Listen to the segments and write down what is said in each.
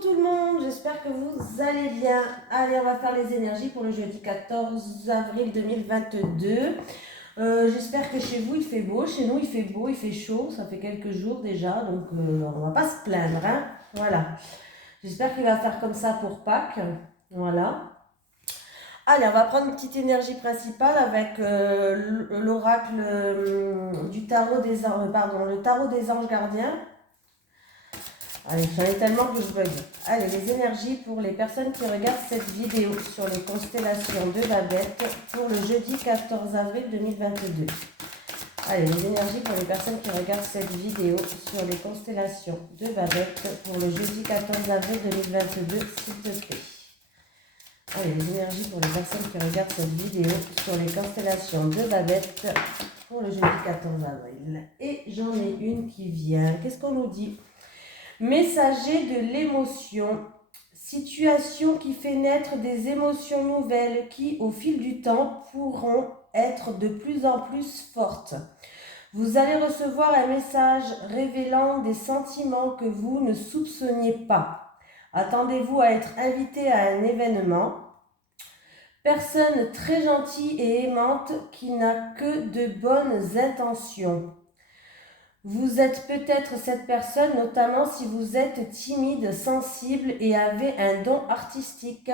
tout le monde, j'espère que vous allez bien. Allez, on va faire les énergies pour le jeudi 14 avril 2022. J'espère que chez vous il fait beau, chez nous il fait beau, il fait chaud, ça fait quelques jours déjà, donc on va pas se plaindre, hein. Voilà. J'espère qu'il va faire comme ça pour Pâques. Voilà. Allez, on va prendre une petite énergie principale avec l'oracle du tarot des anges, pardon, le tarot des anges gardiens. Allez, j'en ai tellement que je bug. Allez, les énergies pour les personnes qui regardent cette vidéo sur les constellations de Babette pour le jeudi 14 avril 2022. Allez, les énergies pour les personnes qui regardent cette vidéo sur les constellations de Babette pour le jeudi 14 avril 2022, s'il te plaît. Allez, les énergies pour les personnes qui regardent cette vidéo sur les constellations de Babette pour le jeudi 14 avril. Et j'en ai une qui vient. Qu'est-ce qu'on nous dit ? Messager de l'émotion, situation qui fait naître des émotions nouvelles qui, au fil du temps, pourront être de plus en plus fortes. Vous allez recevoir un message révélant des sentiments que vous ne soupçonniez pas. Attendez-vous à être invité à un événement. Personne très gentille et aimante qui n'a que de bonnes intentions. Vous êtes peut-être cette personne, notamment si vous êtes timide, sensible et avez un don artistique.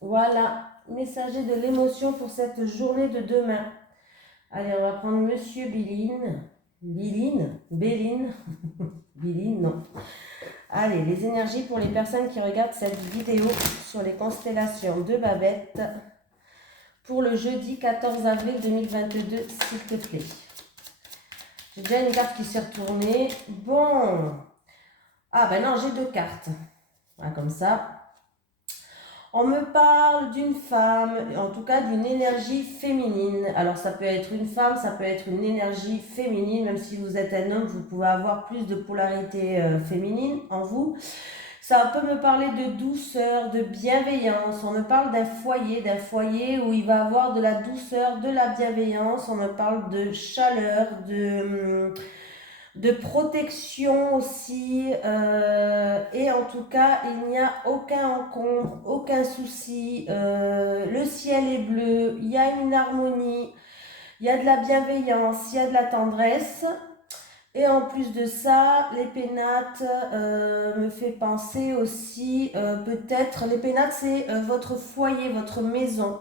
Voilà, messager de l'émotion pour cette journée de demain. Allez, on va prendre Monsieur Béline. Béline, non. Allez, les énergies pour les personnes qui regardent cette vidéo sur les constellations de Babette pour le jeudi 14 avril 2022, s'il te plaît. J'ai déjà une carte qui s'est retournée. Bon. Ah ben non, j'ai deux cartes. Voilà, comme ça. On me parle d'une femme, en tout cas d'une énergie féminine. Alors ça peut être une femme, ça peut être une énergie féminine. Même si vous êtes un homme, vous pouvez avoir plus de polarité féminine en vous. Ça peut me parler de douceur, de bienveillance. On me parle d'un foyer où il va avoir de la douceur, de la bienveillance. On me parle de chaleur, de protection aussi. Et en tout cas, il n'y a aucun encombre, aucun souci. Le ciel est bleu, il y a une harmonie, il y a de la bienveillance, il y a de la tendresse. Et en plus de ça, les pénates me fait penser aussi, peut-être, les pénates c'est votre foyer, votre maison.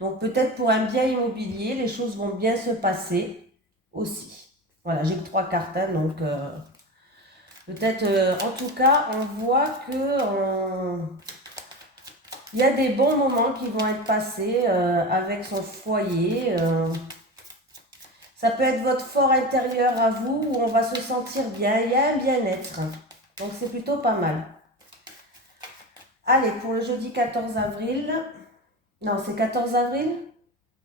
Donc peut-être pour un bien immobilier, les choses vont bien se passer aussi. Voilà, j'ai que trois cartes, hein, donc peut-être, en tout cas, on voit que il y a des bons moments qui vont être passés avec son foyer. Ça peut être votre fort intérieur à vous où on va se sentir bien. Il y a un bien-être. Donc c'est plutôt pas mal. Allez, pour le jeudi 14 avril. Non, c'est 14 avril.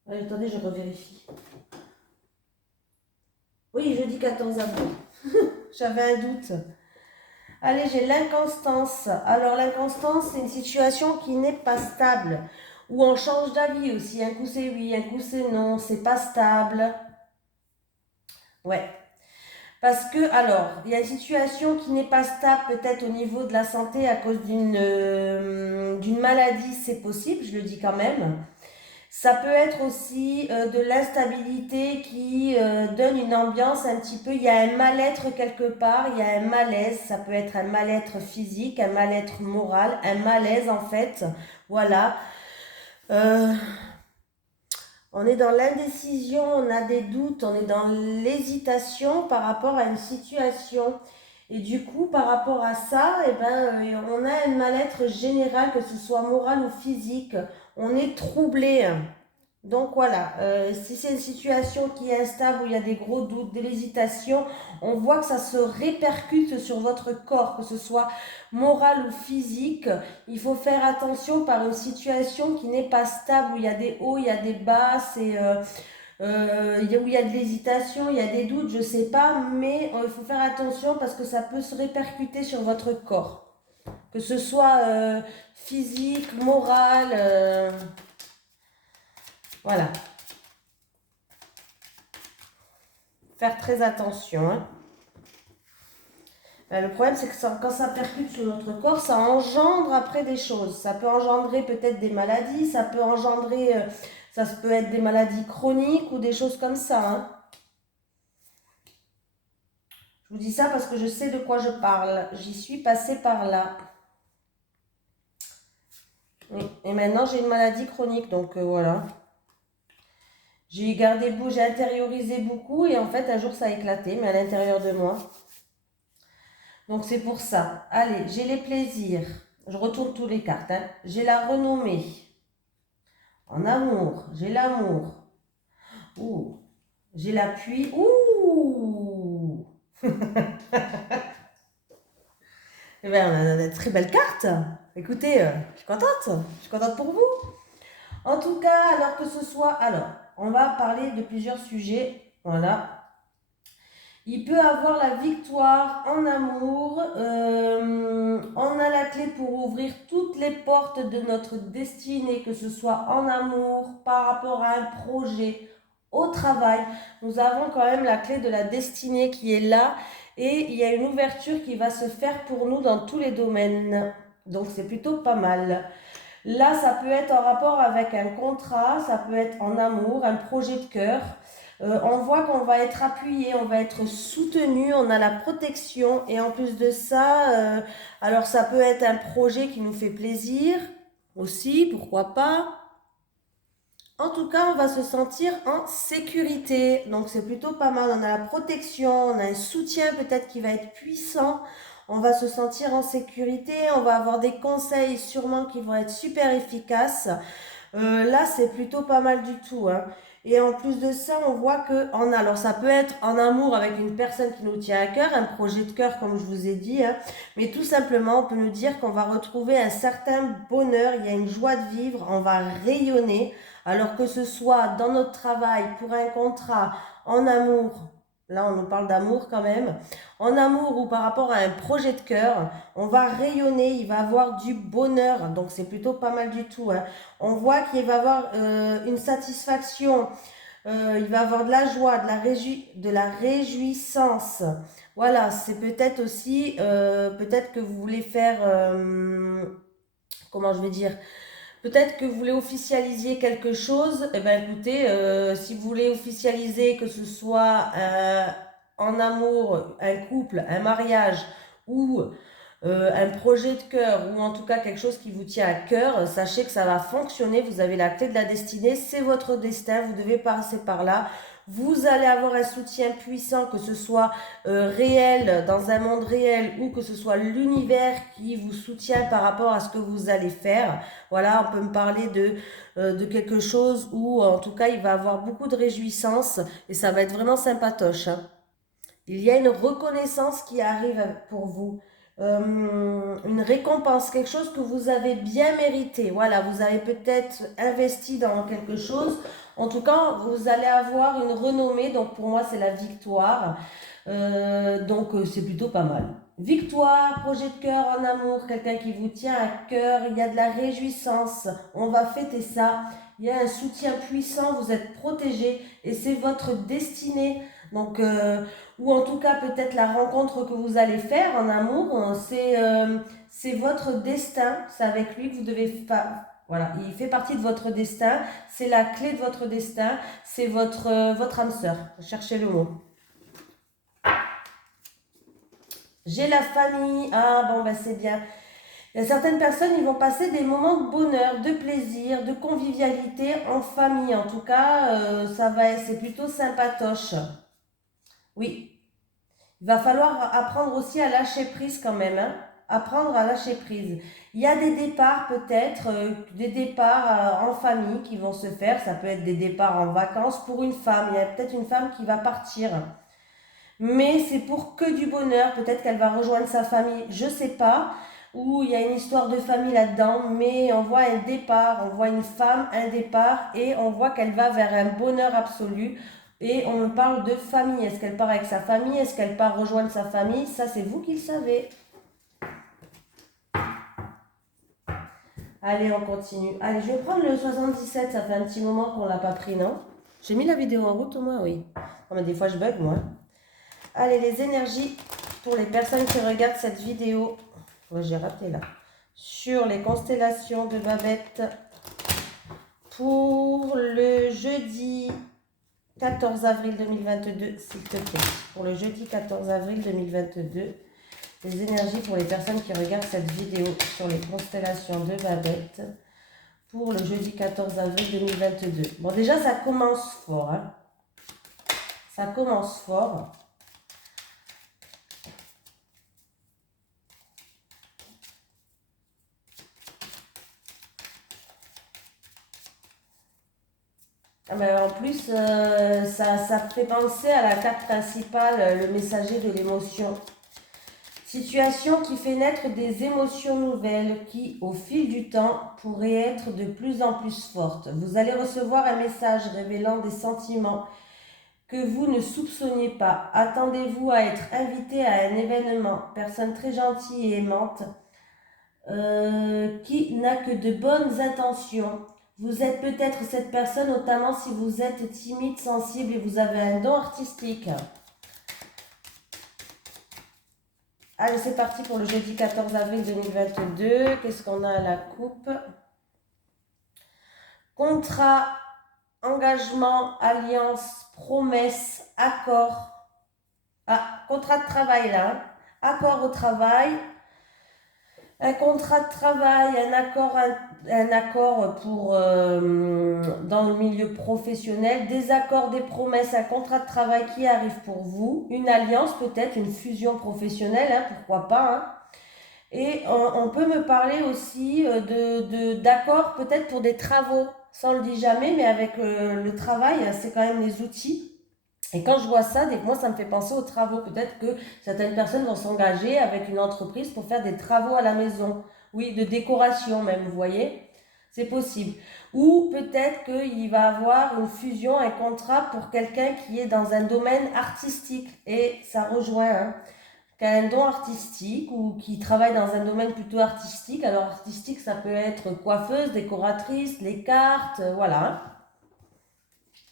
Attendez, je revérifie. Oui, jeudi 14 avril. J'avais un doute. Allez, j'ai l'inconstance. Alors l'inconstance, c'est une situation qui n'est pas stable. Où on change d'avis aussi. Un coup c'est oui, un coup c'est non. C'est pas stable. Ouais. Parce que, alors, il y a une situation qui n'est pas stable peut-être au niveau de la santé à cause d'une maladie, c'est possible, je le dis quand même. Ça peut être aussi de l'instabilité qui donne une ambiance un petit peu, il y a un mal-être quelque part, il y a un malaise, ça peut être un mal-être physique, un mal-être moral, un malaise en fait, voilà. Euh, on est dans l'indécision, on a des doutes, on est dans l'hésitation par rapport à une situation. Et du coup, par rapport à ça, eh ben, on a un mal-être général, que ce soit moral ou physique. On est troublé. Donc voilà, si c'est une situation qui est instable, où il y a des gros doutes, de l'hésitation, on voit que ça se répercute sur votre corps, que ce soit moral ou physique. Il faut faire attention par une situation qui n'est pas stable, où il y a des hauts, il y a des bas, où il y a de l'hésitation, il y a des doutes, je ne sais pas, mais il faut faire attention parce que ça peut se répercuter sur votre corps. Que ce soit physique, moral, voilà. Faire très attention, hein. Le problème, c'est que quand ça percute sur notre corps, ça engendre après des choses. Ça peut engendrer peut-être des maladies, ça peut engendrer, ça peut être des maladies chroniques ou des choses comme ça, hein. Je vous dis ça parce que je sais de quoi je parle. J'y suis passée par là. Oui. Et maintenant, j'ai une maladie chronique, donc voilà. J'ai gardé beaucoup, j'ai intériorisé beaucoup et en fait, un jour, ça a éclaté, mais à l'intérieur de moi. Donc, c'est pour ça. Allez, j'ai les plaisirs. Je retourne tous les cartes, hein. J'ai la renommée. En amour, j'ai l'amour. Ouh, j'ai l'appui. Ouh. Eh bien, on a de très belles cartes. Écoutez, je suis contente. Je suis contente pour vous. En tout cas, alors que ce soit... Alors, on va parler de plusieurs sujets. Voilà. Il peut avoir la victoire en amour. On a la clé pour ouvrir toutes les portes de notre destinée, que ce soit en amour, par rapport à un projet, au travail. Nous avons quand même la clé de la destinée qui est là et il y a une ouverture qui va se faire pour nous dans tous les domaines. Donc c'est plutôt pas mal. Là, ça peut être en rapport avec un contrat, ça peut être en amour, un projet de cœur. On voit qu'on va être appuyé, on va être soutenu, on a la protection et en plus de ça, alors ça peut être un projet qui nous fait plaisir aussi, pourquoi pas. En tout cas, on va se sentir en sécurité, donc c'est plutôt pas mal. On a la protection, on a un soutien peut-être qui va être puissant. On va se sentir en sécurité, on va avoir des conseils sûrement qui vont être super efficaces. Là, c'est plutôt pas mal du tout, hein. Et en plus de ça, on voit que, alors ça peut être en amour avec une personne qui nous tient à cœur, un projet de cœur comme je vous ai dit, hein. Mais tout simplement, on peut nous dire qu'on va retrouver un certain bonheur, il y a une joie de vivre, on va rayonner. Alors que ce soit dans notre travail, pour un contrat, en amour, là on nous parle d'amour quand même, en amour ou par rapport à un projet de cœur, on va rayonner, il va avoir du bonheur, donc c'est plutôt pas mal du tout, hein. On voit qu'il va avoir une satisfaction, il va avoir de la joie, de la réjouissance. Voilà, c'est peut-être aussi, peut-être que vous voulez faire, comment je vais dire, peut-être que vous voulez officialiser quelque chose. Eh bien, écoutez, si vous voulez officialiser que ce soit en amour, un couple, un mariage ou un projet de cœur ou en tout cas quelque chose qui vous tient à cœur, sachez que ça va fonctionner. Vous avez la clé de la destinée, c'est votre destin, vous devez passer par là. Vous allez avoir un soutien puissant, que ce soit réel, dans un monde réel, ou que ce soit l'univers qui vous soutient par rapport à ce que vous allez faire. Voilà, on peut me parler de quelque chose où, en tout cas, il va avoir beaucoup de réjouissance et ça va être vraiment sympatoche, hein. Il y a une reconnaissance qui arrive pour vous. Une récompense, quelque chose que vous avez bien mérité. Voilà, vous avez peut-être investi dans quelque chose. En tout cas, vous allez avoir une renommée. Donc pour moi, c'est la victoire. C'est plutôt pas mal. Victoire, projet de cœur en amour, quelqu'un qui vous tient à cœur. Il y a de la réjouissance. On va fêter ça. Il y a un soutien puissant. Vous êtes protégé et c'est votre destinée. Donc ou en tout cas peut-être la rencontre que vous allez faire en amour, c'est votre destin, c'est avec lui que vous devez faire. Voilà, il fait partie de votre destin, c'est la clé de votre destin, c'est votre âme sœur. Cherchez le mot. J'ai la famille, ah bon ben c'est bien. Il y a certaines personnes, ils vont passer des moments de bonheur, de plaisir, de convivialité en famille. En tout cas, c'est plutôt sympatoche. Oui. Il va falloir apprendre aussi à lâcher prise quand même, hein. Apprendre à lâcher prise. Il y a des départs peut-être, des départs en famille qui vont se faire. Ça peut être des départs en vacances pour une femme. Il y a peut-être une femme qui va partir. Mais c'est pour que du bonheur. Peut-être qu'elle va rejoindre sa famille. Je ne sais pas. Ou il y a une histoire de famille là-dedans. Mais on voit un départ. On voit une femme, un départ. Et on voit qu'elle va vers un bonheur absolu. Et on me parle de famille. Est-ce qu'elle part avec sa famille? Est-ce qu'elle part rejoindre sa famille? Ça, c'est vous qui le savez. Allez, on continue. Allez, je vais prendre le 77. Ça fait un petit moment qu'on ne l'a pas pris, non? J'ai mis la vidéo en route au moins, oui. Non, mais des fois, je bug, moi. Allez, les énergies pour les personnes qui regardent cette vidéo. Moi, j'ai raté là. Sur les constellations de Babette pour le jeudi 14 avril 2022, s'il te plaît. Pour le jeudi 14 avril 2022, les énergies pour les personnes qui regardent cette vidéo sur les constellations de Babette pour le jeudi 14 avril 2022. Bon, déjà, ça commence fort. Hein. Ça commence fort. Ah ben, en plus, ça fait penser à la carte principale, le messager de l'émotion. Situation qui fait naître des émotions nouvelles qui, au fil du temps, pourraient être de plus en plus fortes. Vous allez recevoir un message révélant des sentiments que vous ne soupçonniez pas. Attendez-vous à être invité à un événement. Personne très gentille et aimante qui n'a que de bonnes intentions. Vous êtes peut-être cette personne, notamment si vous êtes timide, sensible et vous avez un don artistique. Allez, c'est parti pour le jeudi 14 avril 2022. Qu'est-ce qu'on a à la coupe? Contrat, engagement, alliance, promesse, accord. Ah, contrat de travail là. Hein. Accord au travail. Un contrat de travail, un accord pour dans le milieu professionnel, des accords, des promesses, un contrat de travail qui arrive pour vous, une alliance peut-être, une fusion professionnelle, hein, pourquoi pas. Hein. Et on peut me parler aussi d'accords peut-être pour des travaux, ça on le dit jamais, mais avec le travail, c'est quand même les outils. Et quand je vois ça, moi, ça me fait penser aux travaux. Peut-être que certaines personnes vont s'engager avec une entreprise pour faire des travaux à la maison. Oui, de décoration même, vous voyez. C'est possible. Ou peut-être qu'il va avoir une fusion, un contrat pour quelqu'un qui est dans un domaine artistique. Et ça rejoint, hein, qui a un don artistique ou qui travaille dans un domaine plutôt artistique. Alors artistique, ça peut être coiffeuse, décoratrice, les cartes, voilà. Hein.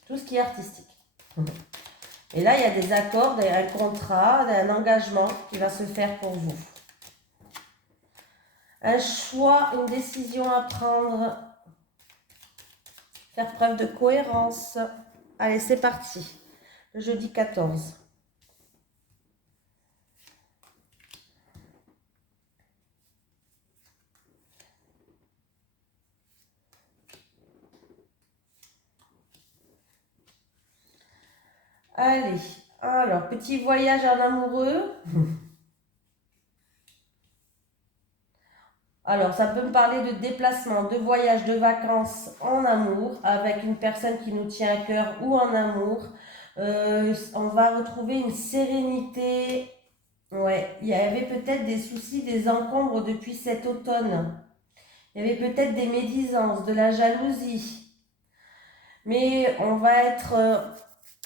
Tout ce qui est artistique. Et là, il y a des accords, un contrat, un engagement qui va se faire pour vous. Un choix, une décision à prendre. Faire preuve de cohérence. Allez, c'est parti. Le jeudi 14. Allez, alors, petit voyage en amoureux. Alors, ça peut me parler de déplacement, de voyage, de vacances en amour, avec une personne qui nous tient à cœur ou en amour. On va retrouver une sérénité. Ouais, il y avait peut-être des soucis, des encombres depuis cet automne. Il y avait peut-être des médisances, de la jalousie. Mais on va être...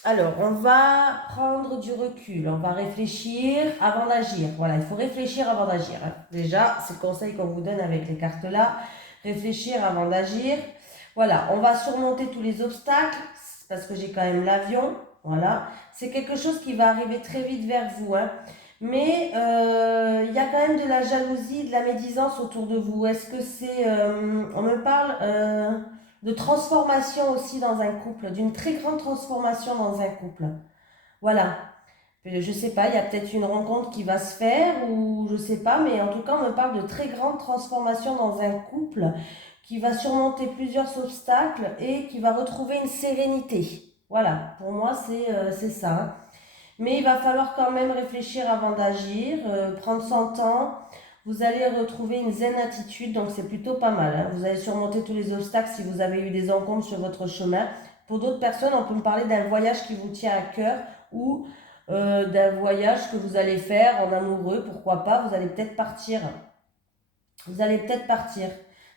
alors, on va prendre du recul, on va réfléchir avant d'agir. Voilà, il faut réfléchir avant d'agir. Hein. Déjà, c'est le conseil qu'on vous donne avec les cartes là. Réfléchir avant d'agir. Voilà, on va surmonter tous les obstacles, parce que j'ai quand même l'avion. Voilà, c'est quelque chose qui va arriver très vite vers vous. Hein. Mais il y a quand même de la jalousie, de la médisance autour de vous. Est-ce que c'est... on me parle de transformation aussi dans un couple, d'une très grande transformation dans un couple. Voilà. Je sais pas, il y a peut-être une rencontre qui va se faire ou je sais pas, mais en tout cas, on me parle de très grande transformation dans un couple qui va surmonter plusieurs obstacles et qui va retrouver une sérénité. Voilà, pour moi, c'est ça. Hein. Mais il va falloir quand même réfléchir avant d'agir, prendre son temps. Vous allez retrouver une zen attitude, donc c'est plutôt pas mal. Hein. Vous allez surmonter tous les obstacles si vous avez eu des encombres sur votre chemin. Pour d'autres personnes, on peut me parler d'un voyage qui vous tient à cœur ou d'un voyage que vous allez faire en amoureux, pourquoi pas, vous allez peut-être partir. Vous allez peut-être partir.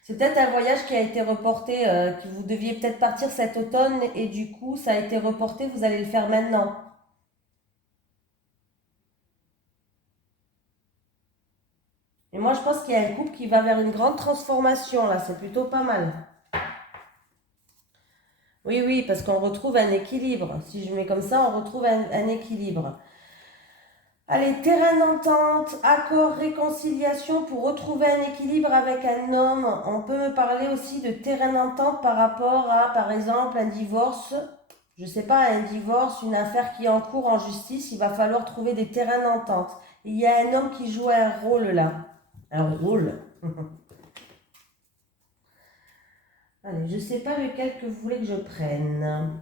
C'est peut-être un voyage qui a été reporté, que vous deviez peut-être partir cet automne et du coup ça a été reporté, vous allez le faire maintenant. Et moi, je pense qu'il y a un couple qui va vers une grande transformation, là. C'est plutôt pas mal. Oui, oui, parce qu'on retrouve un équilibre. Si je mets comme ça, on retrouve un équilibre. Allez, terrain d'entente, accord, réconciliation pour retrouver un équilibre avec un homme. On peut me parler aussi de terrain d'entente par rapport à, par exemple, un divorce. Je ne sais pas, un divorce, une affaire qui est en cours en justice. Il va falloir trouver des terrains d'entente. Il y a un homme qui joue un rôle là. Un rôle. Allez, je ne sais pas lequel que vous voulez que je prenne.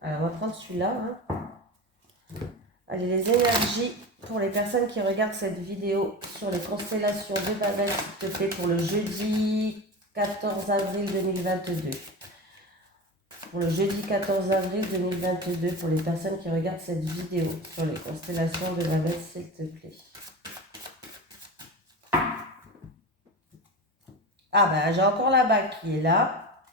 Alors, on va prendre celui-là. Hein. Allez, les énergies pour les personnes qui regardent cette vidéo sur les constellations de Babel, s'il te plaît, pour le jeudi 14 avril 2022. Pour le jeudi 14 avril 2022, pour les personnes qui regardent cette vidéo sur les constellations de Babel, s'il te plaît. Ah ben, j'ai encore la bague qui est là.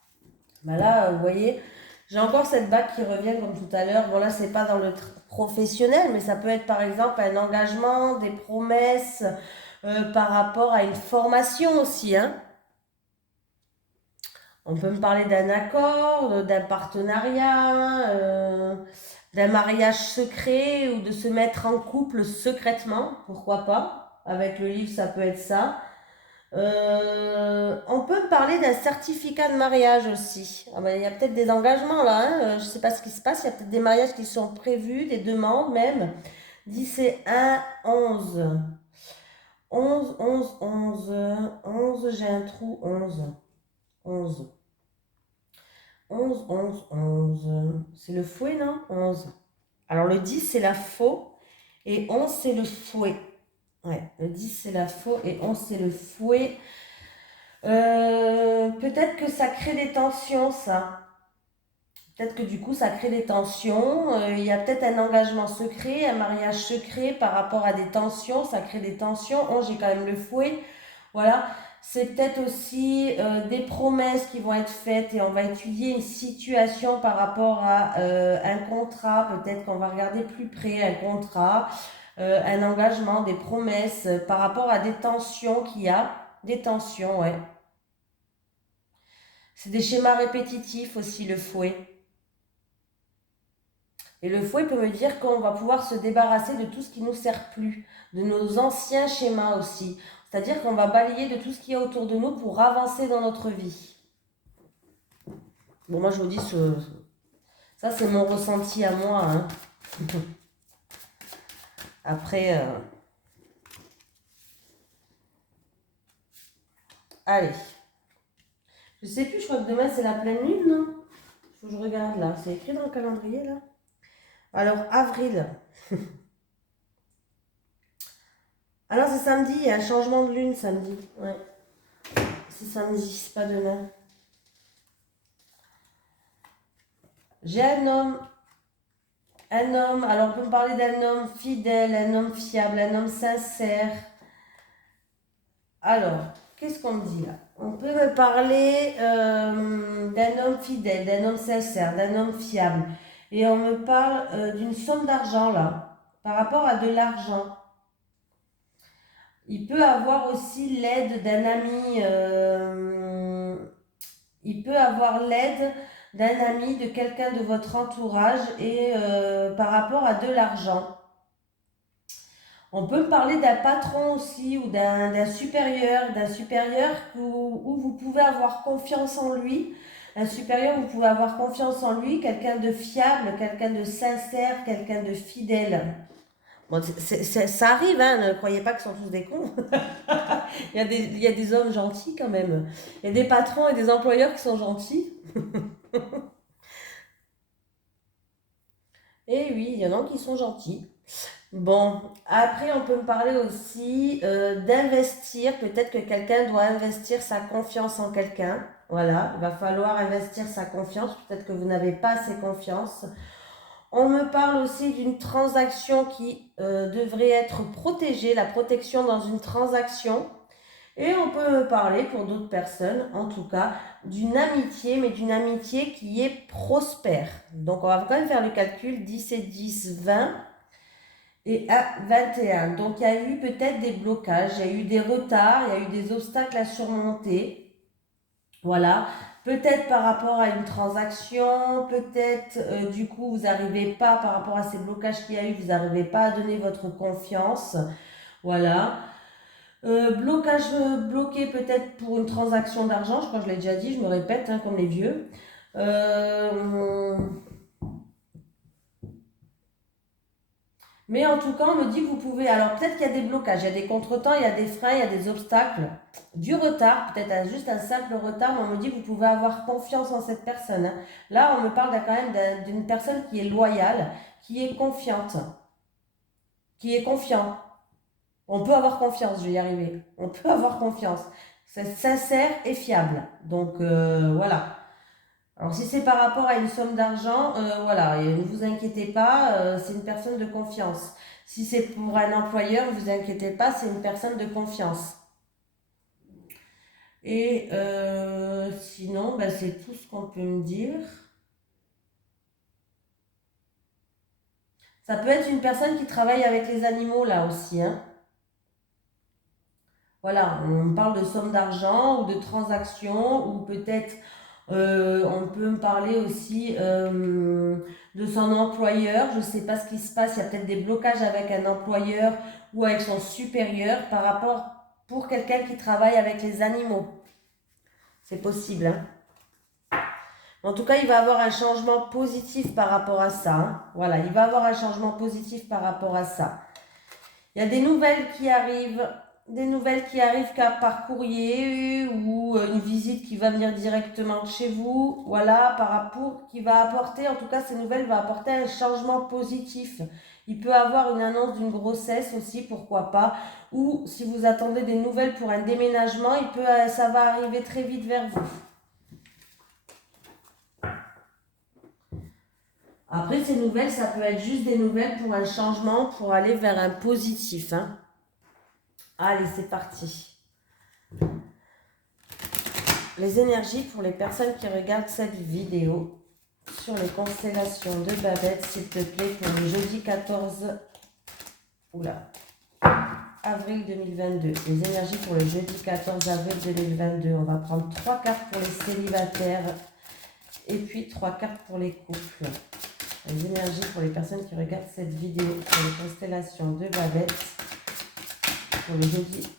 Ben là, vous voyez, j'ai encore cette bague qui revient comme tout à l'heure. Bon là, c'est pas dans le professionnel, mais ça peut être par exemple un engagement, des promesses par rapport à une formation aussi. Hein. On peut me parler d'un accord, d'un partenariat, d'un mariage secret ou de se mettre en couple secrètement, pourquoi pas. Avec le livre, ça peut être ça. On peut me parler d'un certificat de mariage aussi. Ah ben, il y a peut-être des engagements là, hein. Je ne sais pas ce qui se passe. Il y a peut-être des mariages qui sont prévus, des demandes même. 10 et 1, 11. 11, 11, 11. 11, j'ai un trou, 11. 11. 11, 11, 11. C'est le fouet, non? 11. Alors le 10, c'est la faux. Et 11, c'est le fouet. Ouais, le 10, c'est la faux. Et 11, c'est le fouet. Peut-être que ça crée des tensions, ça. Peut-être que du coup, ça crée des tensions. Il y a peut-être un engagement secret, un mariage secret par rapport à des tensions. Ça crée des tensions. Oh, j'ai quand même le fouet. Voilà. C'est peut-être aussi des promesses qui vont être faites et on va étudier une situation par rapport à un contrat. Peut-être qu'on va regarder plus près un contrat, un engagement, des promesses par rapport à des tensions qu'il y a. Des tensions, ouais. C'est des schémas répétitifs aussi, le fouet. Et le fouet peut me dire qu'on va pouvoir se débarrasser de tout ce qui ne nous sert plus, de nos anciens schémas aussi. C'est-à-dire qu'on va balayer de tout ce qu'il y a autour de nous pour avancer dans notre vie. Bon, moi je vous dis, ça c'est mon ressenti à moi. Hein. Après, allez. Je sais plus, je crois que demain c'est la pleine lune, non? Faut que je regarde là. C'est écrit dans le calendrier là. Alors, avril. Alors c'est samedi, il y a un changement de lune samedi. Ouais. C'est samedi, c'est pas demain. J'ai un homme, alors on peut me parler d'un homme fidèle, un homme fiable, un homme sincère. Alors, qu'est-ce qu'on me dit là? On peut me parler d'un homme fidèle, d'un homme sincère, d'un homme fiable. Et on me parle d'une somme d'argent là, par rapport à de l'argent. Il peut avoir aussi l'aide d'un ami, il peut avoir l'aide d'un ami, de quelqu'un de votre entourage et par rapport à de l'argent. On peut parler d'un patron aussi ou d'un supérieur où vous pouvez avoir confiance en lui. Un supérieur, vous pouvez avoir confiance en lui, quelqu'un de fiable, quelqu'un de sincère, quelqu'un de fidèle. Bon, ça arrive, hein, ne croyez pas qu'ils sont tous des cons. Il y a des hommes gentils quand même. Il y a des patrons et des employeurs qui sont gentils. Et oui, il y en a qui sont gentils. Bon, après, on peut me parler aussi d'investir. Peut-être que quelqu'un doit investir sa confiance en quelqu'un. Voilà, il va falloir investir sa confiance. Peut-être que vous n'avez pas assez confiance. On me parle aussi d'une transaction qui devrait être protégée, la protection dans une transaction. Et on peut me parler, pour d'autres personnes en tout cas, d'une amitié, mais d'une amitié qui est prospère. Donc on va quand même faire le calcul, 10 et 10, 20 et 21. Donc il y a eu peut-être des blocages, il y a eu des retards, il y a eu des obstacles à surmonter. Voilà, peut-être par rapport à une transaction, peut-être du coup vous n'arrivez pas, par rapport à ces blocages qu'il y a eu, vous n'arrivez pas à donner votre confiance. Voilà. Blocage bloqué peut-être pour une transaction d'argent, je crois que je l'ai déjà dit, je me répète hein, comme les vieux. Mais en tout cas, on me dit que vous pouvez. Alors peut-être qu'il y a des blocages, il y a des contretemps, il y a des freins, il y a des obstacles, du retard, peut-être juste un simple retard, mais on me dit que vous pouvez avoir confiance en cette personne, hein. Là, on me parle quand même d'une personne qui est loyale, qui est confiante, qui est confiant. On peut avoir confiance, je vais y arriver. On peut avoir confiance. C'est sincère et fiable. Donc voilà. Alors si c'est par rapport à une somme d'argent, voilà, et ne vous inquiétez pas, c'est une personne de confiance. Si c'est pour un employeur, ne vous inquiétez pas, c'est une personne de confiance. Et sinon, ben, c'est tout ce qu'on peut me dire. Ça peut être une personne qui travaille avec les animaux là aussi, hein. Voilà, on parle de somme d'argent ou de transactions ou peut-être on peut me parler aussi de son employeur. Je ne sais pas ce qui se passe. Il y a peut-être des blocages avec un employeur ou avec son supérieur par rapport pour quelqu'un qui travaille avec les animaux. C'est possible, hein. En tout cas, il va avoir un changement positif par rapport à ça, hein. Voilà, il va avoir un changement positif par rapport à ça. Il y a des nouvelles qui arrivent par courrier ou une visite qui va venir directement de chez vous. Voilà, par rapport, qui va apporter, en tout cas, ces nouvelles vont apporter un changement positif. Il peut avoir une annonce d'une grossesse aussi, pourquoi pas. Ou si vous attendez des nouvelles pour un déménagement, ça va arriver très vite vers vous. Après, ces nouvelles, ça peut être juste des nouvelles pour un changement, pour aller vers un positif, hein. Allez, c'est parti. Les énergies pour les personnes qui regardent cette vidéo sur les constellations de Babette, s'il te plaît, pour le jeudi 14 avril 2022. Les énergies pour le jeudi 14 avril 2022. On va prendre 3 cartes pour les célibataires et puis 3 cartes pour les couples. Les énergies pour les personnes qui regardent cette vidéo sur les constellations de Babette pour le jeudi.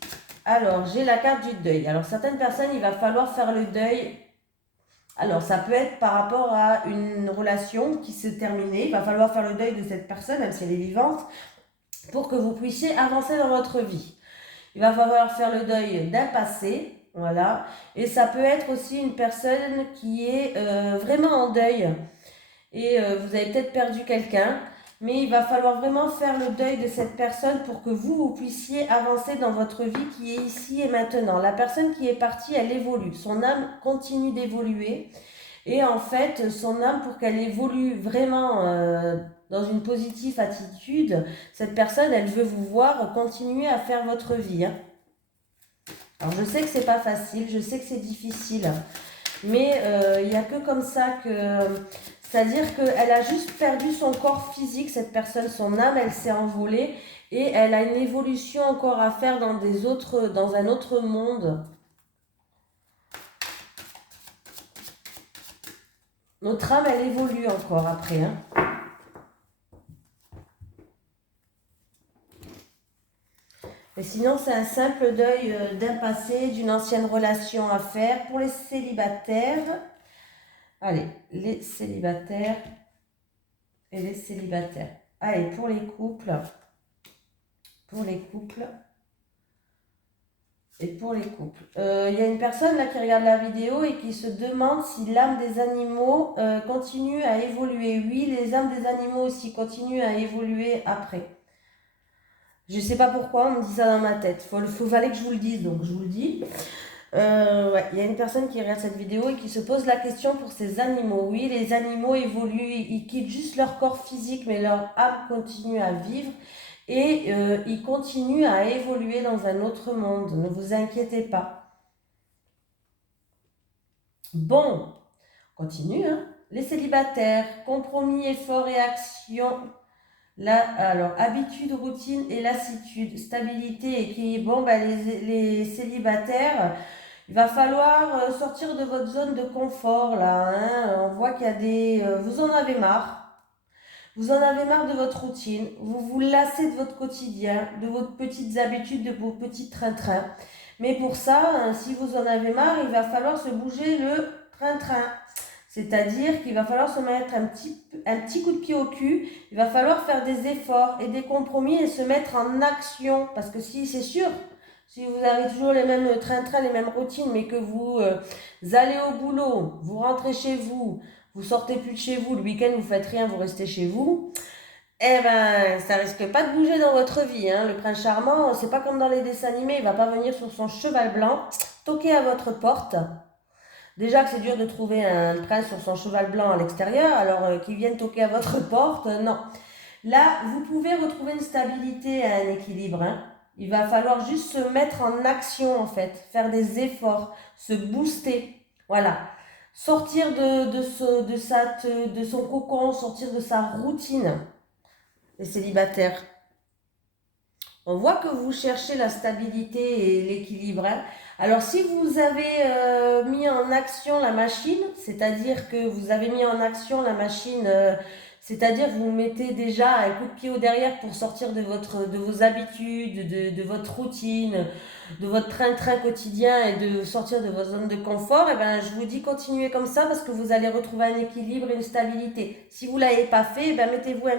Alors, j'ai la carte du deuil. Alors, certaines personnes, il va falloir faire le deuil. Alors, ça peut être par rapport à une relation qui se terminait. Il va falloir faire le deuil de cette personne, même si elle est vivante, pour que vous puissiez avancer dans votre vie. Il va falloir faire le deuil d'un passé, voilà. Et ça peut être aussi une personne qui est vraiment en deuil. Et vous avez peut-être perdu quelqu'un. Mais il va falloir vraiment faire le deuil de cette personne pour que vous puissiez avancer dans votre vie qui est ici et maintenant. La personne qui est partie, elle évolue. Son âme continue d'évoluer. Et en fait, son âme, pour qu'elle évolue vraiment dans une positive attitude, cette personne, elle veut vous voir continuer à faire votre vie, hein. Alors, je sais que c'est pas facile, je sais que c'est difficile. Mais il n'y a que comme ça que... C'est-à-dire qu'elle a juste perdu son corps physique, cette personne, son âme, elle s'est envolée et elle a une évolution encore à faire dans un autre monde. Notre âme, elle évolue encore après, hein. Et sinon, c'est un simple deuil d'un passé, d'une ancienne relation à faire pour les célibataires. Allez, les célibataires et les célibataires. Allez, pour les couples. Pour les couples. Et pour les couples. Il y a une personne là qui regarde la vidéo et qui se demande si l'âme des animaux continue à évoluer. Oui, les âmes des animaux aussi continuent à évoluer après. Je ne sais pas pourquoi, on me dit ça dans ma tête. Fallait que je vous le dise, donc je vous le dis. Ouais, il y a une personne qui regarde cette vidéo et qui se pose la question pour ces animaux. Oui, les animaux évoluent, ils quittent juste leur corps physique, mais leur âme continue à vivre et ils continuent à évoluer dans un autre monde. Ne vous inquiétez pas. Bon, on continue, hein. Les célibataires, compromis, effort et action. Là, alors, habitude, routine et lassitude, stabilité, équilibre. Bon, ben, les célibataires, Il va falloir sortir de votre zone de confort là, hein. On voit qu'il y a des... vous en avez marre. Vous en avez marre de votre routine, vous vous lassez de votre quotidien, de vos petites habitudes, de vos petits train-train. Mais pour ça, si vous en avez marre, il va falloir se bouger le train-train. C'est-à-dire qu'il va falloir se mettre un petit coup de pied au cul, il va falloir faire des efforts et des compromis et se mettre en action. Parce que si c'est sûr, si vous avez toujours les mêmes train-train, les mêmes routines, mais que vous allez au boulot, vous rentrez chez vous, vous sortez plus de chez vous, le week-end vous faites rien, vous restez chez vous, eh ben ça risque pas de bouger dans votre vie, hein. Le prince charmant, c'est pas comme dans les dessins animés, il va pas venir sur son cheval blanc, toquer à votre porte. Déjà que c'est dur de trouver un prince sur son cheval blanc à l'extérieur, alors qu'il vienne toquer à votre porte, non. Là, vous pouvez retrouver une stabilité et un équilibre, hein. Il va falloir juste se mettre en action en fait, faire des efforts, se booster. Voilà. Sortir de son cocon, sortir de sa routine. Les célibataires. On voit que vous cherchez la stabilité et l'équilibre, hein. Alors si vous avez mis en action la machine, c'est-à-dire que vous avez mis en action la machine, c'est-à-dire vous mettez déjà un coup de pied au derrière pour sortir de vos habitudes, de votre routine, de votre train-train quotidien et de sortir de votre zone de confort, et ben je vous dis continuez comme ça parce que vous allez retrouver un équilibre et une stabilité. Si vous ne l'avez pas fait, ben mettez-vous un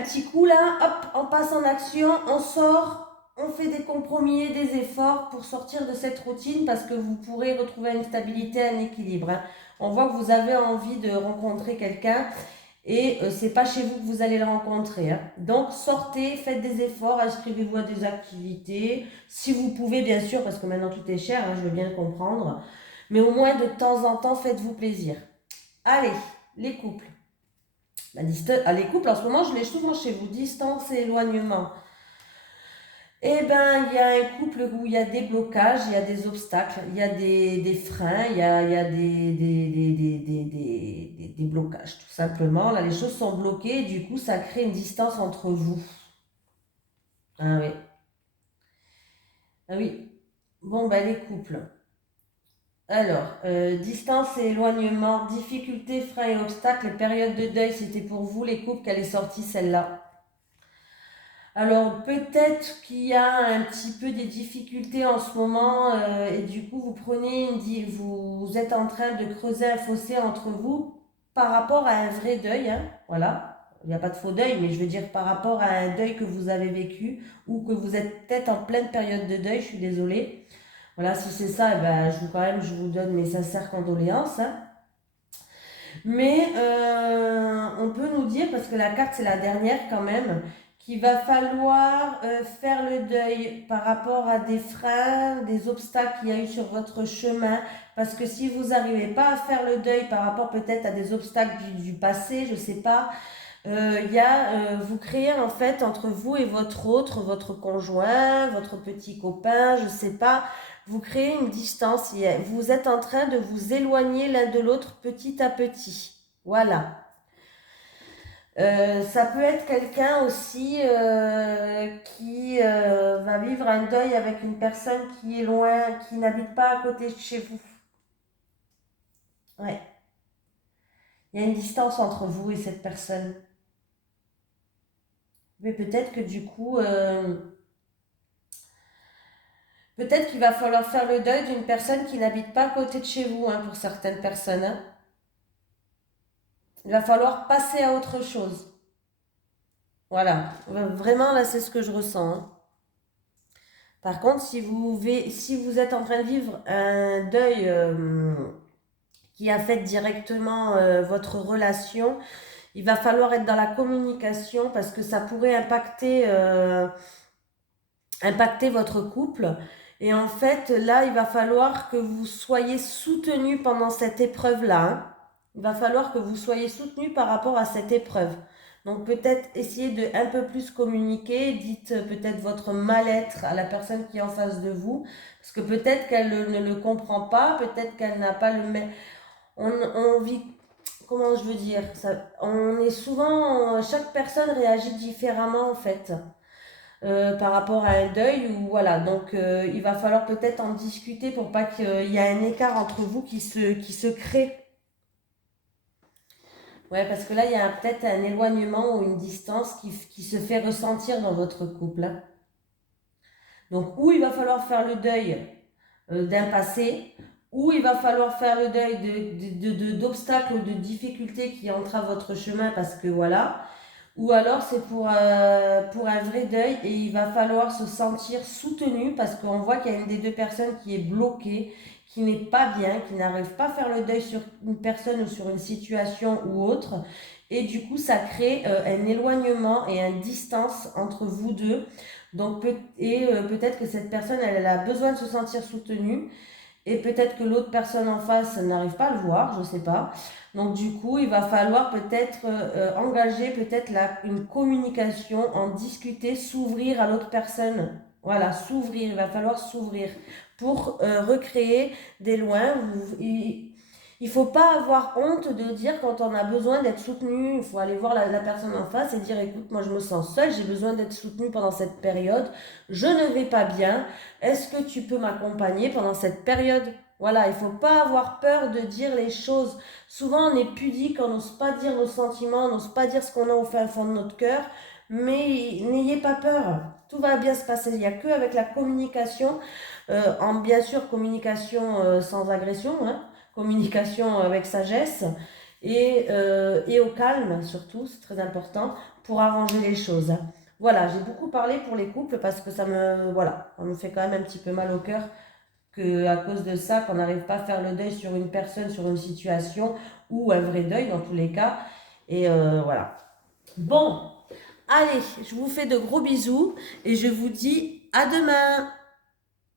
petit coup là, hop, on passe en action, on sort, on fait des compromis et des efforts pour sortir de cette routine parce que vous pourrez retrouver une stabilité, un équilibre, hein. On voit que vous avez envie de rencontrer quelqu'un et c'est pas chez vous que vous allez le rencontrer, hein. Donc sortez, faites des efforts, inscrivez-vous à des activités, si vous pouvez bien sûr, parce que maintenant tout est cher, hein, je veux bien le comprendre, mais au moins de temps en temps, faites-vous plaisir. Allez, les couples. Les couples, en ce moment, je l'ai souvent chez vous, distance et éloignement. Eh bien, il y a un couple où il y a des blocages, il y a des obstacles, il y a des freins, il y a des blocages, tout simplement. Là, les choses sont bloquées, et du coup, ça crée une distance entre vous. Ah oui. Ah oui. Bon, ben, les couples. Alors, distance et éloignement, difficultés, freins et obstacles, période de deuil, c'était pour vous, les couples, qu'elle est sortie celle-là. Alors peut-être qu'il y a un petit peu des difficultés en ce moment et du coup vous êtes en train de creuser un fossé entre vous par rapport à un vrai deuil, hein, voilà. Il n'y a pas de faux deuil, mais je veux dire par rapport à un deuil que vous avez vécu ou que vous êtes peut-être en pleine période de deuil, je suis désolée. Voilà, si c'est ça, eh ben, je vous donne mes sincères condoléances, hein. Mais on peut nous dire, parce que la carte c'est la dernière quand même, qu'il va falloir faire le deuil par rapport à des freins, des obstacles qu'il y a eu sur votre chemin. Parce que si vous n'arrivez pas à faire le deuil par rapport peut-être à des obstacles du passé, je ne sais pas, vous créez en fait entre vous et votre autre, votre conjoint, votre petit copain, je ne sais pas, vous créez une distance, vous êtes en train de vous éloigner l'un de l'autre petit à petit. Voilà. Ça peut être quelqu'un aussi qui va vivre un deuil avec une personne qui est loin, qui n'habite pas à côté de chez vous. Ouais. Il y a une distance entre vous et cette personne. Mais peut-être que du coup, peut-être qu'il va falloir faire le deuil d'une personne qui n'habite pas à côté de chez vous, hein, pour certaines personnes, hein. Il va falloir passer à autre chose. Voilà. Vraiment, là, c'est ce que je ressens, hein. Par contre, si vous êtes en train de vivre un deuil qui affecte directement votre relation, il va falloir être dans la communication parce que ça pourrait impacter votre couple. Et en fait, là, il va falloir que vous soyez soutenu pendant cette épreuve-là, hein. Il va falloir que vous soyez soutenu par rapport à cette épreuve. Donc peut-être essayez de un peu plus communiquer, dites peut-être votre mal-être à la personne qui est en face de vous, parce que peut-être qu'elle ne le comprend pas, peut-être qu'elle n'a pas le même... On vit, comment je veux dire ça, on est souvent, chaque personne réagit différemment en fait. par rapport à un deuil ou voilà. Donc il va falloir peut-être en discuter pour pas qu'il y ait un écart entre vous qui se crée. Ouais, parce que là, il y a peut-être un éloignement ou une distance qui se fait ressentir dans votre couple, hein. Donc, ou il va falloir faire le deuil d'un passé, ou il va falloir faire le deuil d'obstacles ou de difficultés qui entravent votre chemin parce que voilà. Ou alors c'est pour un vrai deuil et il va falloir se sentir soutenu parce qu'on voit qu'il y a une des deux personnes qui est bloquée, qui n'est pas bien, qui n'arrive pas à faire le deuil sur une personne ou sur une situation ou autre. Et du coup, ça crée un éloignement et une distance entre vous deux. Donc, peut-être que cette personne, elle a besoin de se sentir soutenue et peut-être que l'autre personne en face n'arrive pas à le voir, je ne sais pas. Donc du coup, il va falloir peut-être engager peut-être une communication, en discuter, s'ouvrir à l'autre personne. Voilà, s'ouvrir, il va falloir s'ouvrir pour recréer des liens. Il ne faut pas avoir honte de dire quand on a besoin d'être soutenu. Il faut aller voir la personne en face et dire écoute, moi je me sens seule, j'ai besoin d'être soutenu pendant cette période, je ne vais pas bien, est-ce que tu peux m'accompagner pendant cette période? Voilà, il ne faut pas avoir peur de dire les choses. Souvent on est pudique, on n'ose pas dire nos sentiments, on n'ose pas dire ce qu'on a au fin fond de notre cœur, mais n'ayez pas peur. Tout va bien se passer. Il n'y a qu'avec la communication, en bien sûr communication sans agression, hein, communication avec sagesse et au calme surtout, c'est très important pour arranger les choses. Voilà, j'ai beaucoup parlé pour les couples parce que ça me fait quand même un petit peu mal au cœur que à cause de ça, qu'on n'arrive pas à faire le deuil sur une personne, sur une situation ou un vrai deuil dans tous les cas. Et voilà. Bon, allez, je vous fais de gros bisous et je vous dis à demain.